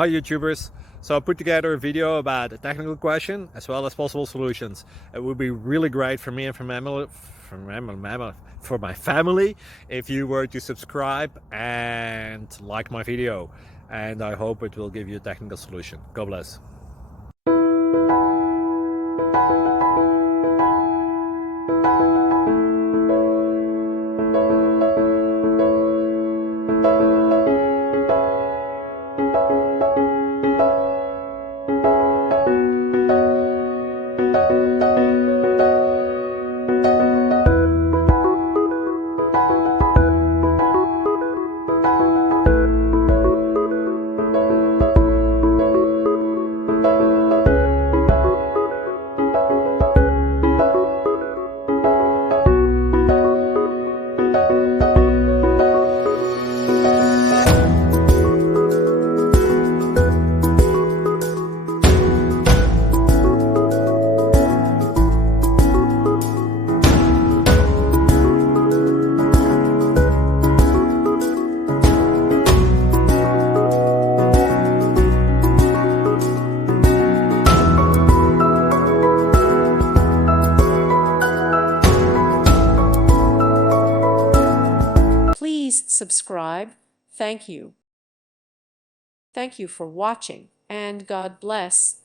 Hi YouTubers! So I put together a video about a technical question as well as possible solutions. It would be really great for me and for my family if you were to subscribe and like my video, and I hope it will give you a technical solution. God bless. Please subscribe. Thank you. Thank you for watching, and God bless.